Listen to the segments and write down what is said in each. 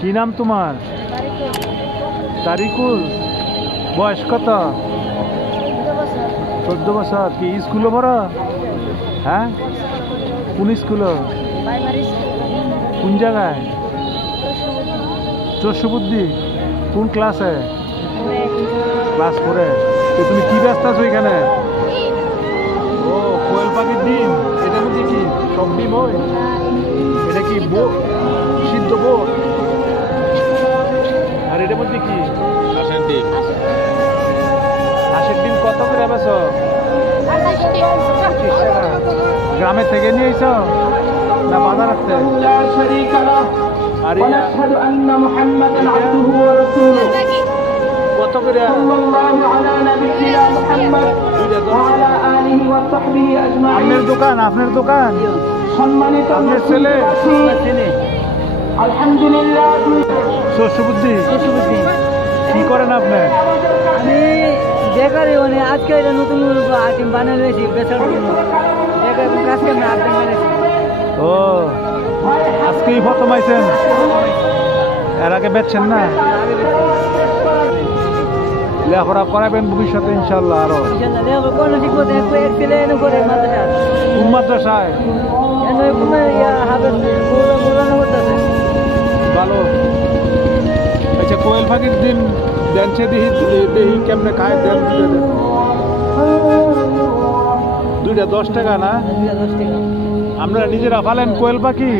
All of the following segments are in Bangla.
কি নাম তোমার? তারিকুল। বয়স কত? 14 বছর। কি স্কুলে পড়ো? হ্যাঁ, কোন স্কুলে? কোন জায়গায়? চরশুবুদ্ধি। কোন ক্লাসে? ক্লাস 4-এ। তো তুমি কি ব্যস্ত আছো এখানে? ও, কোয়েল পাখির ডিম। এটার মধ্যে কি সব ডিম হয়? এটা কি সিদ্ধ বোট? আর এটার মধ্যে কি? হাঁসের ডিম। হাঁসের ডিম কত করে বেছো? 25 টাকা। গ্রামে থেকে নিয়ে এসো না বাজার আছে? আর কত করে? আপনার দোকান? আপনার দোকান? আপনার ছেলে? আলহামদুলিল্লাহ। চরশুবুদ্ধি। কি করেন আপনি? আমি বেকারি, মানে আজকে এটা নতুন আইটেম বানিয়ে রয়েছি বেচার জন্য। বেকার কাজ করেন না, আইটেম বানিয়েছি। ও, আজকেই প্রথম আইছেন? এর আগে বেচছেন না? লেখাপড়া করাবেন ভবিষ্যতে ইনশাল্লাহ। আরো কোন মাদ্রাসায়? ভালো। আচ্ছা, কোয়েল পাখির ডিম দেনছে দেখি কেমনে খায়? দেন দুইটা 10 টাকা না? আপনারা নিজেরা পালেন কোয়েল পাখি?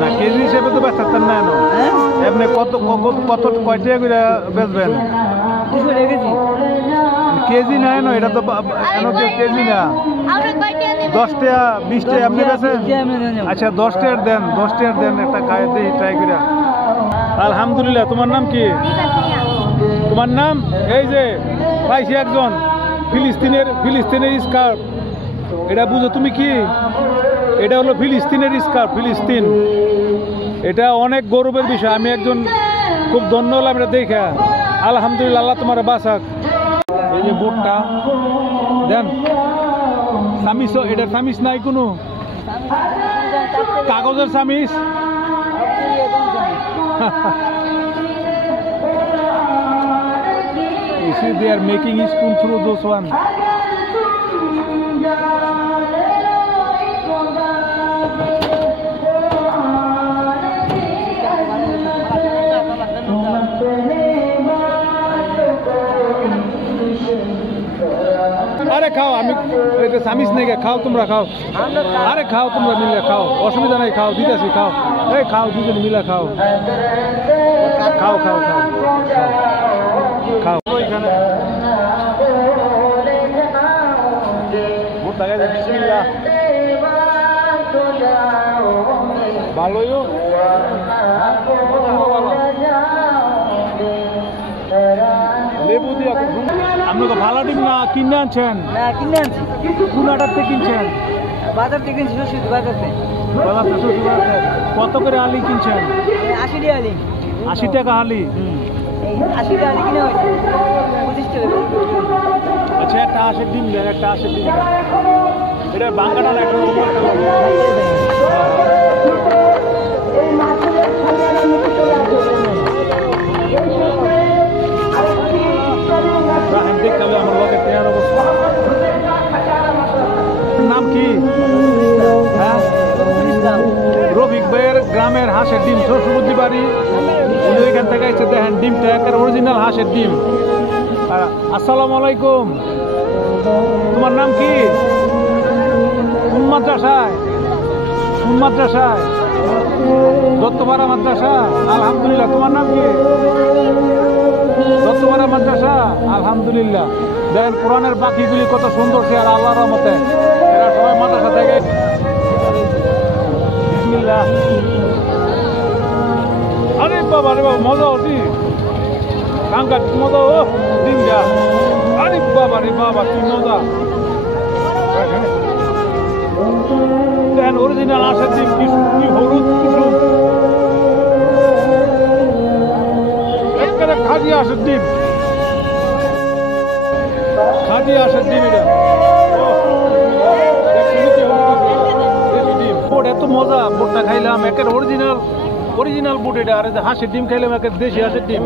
না, কেজি হিসেবে তো বেচতেন না এনো? এমনি কত কয়টা করে বেচবেন? কেজি না এনো? এটা তো এনো কেজি না। 10 টাকা 20 টাকা আপনি বেচেন? আচ্ছা, 10 টাকার দেন, 10 টাকার দেন। একটা খায় দিই, ট্রাই করে। আলহামদুলিল্লাহ। তোমার নাম কি? তোমার নাম? এই যে পাইছি একজন ফিলিস্তিনের স্কার্ফ। এটা বুঝো তুমি কি? এটা হলো ফিলিস্তিনের স্কার্ফ। ফিলিস্তিন, এটা অনেক গৌরবের বিষয়। আমি একজন খুব ধন্য হলাম এটা দেখা। আলহামদুলিল্লাহ, আল্লাহ তোমার বাঁচাক। এই যে বোটটা দেন। সামিস, এটা সামিস নাই কোনো? কাগজের সামিস? You see, they are making spoon through those one. আরে খাও, আমি এটা সামিস নেই, খাও তোমরা, খাও। আরে খাও তোমরা মিলে খাও, অসুবিধা নাই, খাও, দিতেছি, খাও। এই খাও, দুজন মিলে খাও। খাও খাও খাও খাও। এখানে ভালোই লেবু দিয়ে আপনাকে ভালো ডিম না কিনে আনছেন? কিনে আনছি। কোন আটার থেকে কিনছেন? বাজার থেকে কিনছি, বাজার থেকে। কত করে আলি কিনছেন? 80 টাকা আলি। 80 টাকা আলি? 80 টাকা আলি কিনে হয়েছে 25 টাকা। আচ্ছা, একটা হাঁসের ডিম দেন, একটা হাঁসের ডিম দেন। এটা বাঙ্গাটা না, একটা দেখতে হবে আমার লোকের তেয়ার অবস্থা। নাম কি? হ্যাঁ, রফিক ভাইয়ের গ্রামের হাঁসের ডিম, চরশুবুদ্ধি বাড়ি। উনি ওইখান থেকে এসে দেখেন ডিমটা একটা অরিজিনাল হাঁসের ডিম। আসসালামু আলাইকুম। তোমার নাম কি? কোন মাদ্রাসায়? কোন মাদ্রাসায়? দত্তপাড়া মাদ্রাসা। আলহামদুলিল্লাহ। তোমার নাম কি? দত্তপাড়া মাদ্রাসা। আলহামদুলিল্লাহ। দেখেন কোরআনের বাকিগুলি কত সুন্দর সে, আর আল্লাহর রহমতে এরা সবাই মাদ্রাসা থেকে। বিসমিল্লাহ। আরে বাবা, আরে বাবা, মজা হচ্ছি। কাঙ্কা মজা। ও ডিম যা। আরে বাবা রে বাবা, কি মজা। দেখেন অরিজিনাল হাঁসের ডিম, কি হলুদ কুসুম, একেবারে খাঁটি হাঁসের ডিম। খাঁটি হাঁসের ডিম এটা। বুট এত মজা, বুটটা খাইলাম একের অরিজিনাল বুট এটা। আর হাঁসের ডিম খাইলাম একের দেশি হাঁসের ডিম।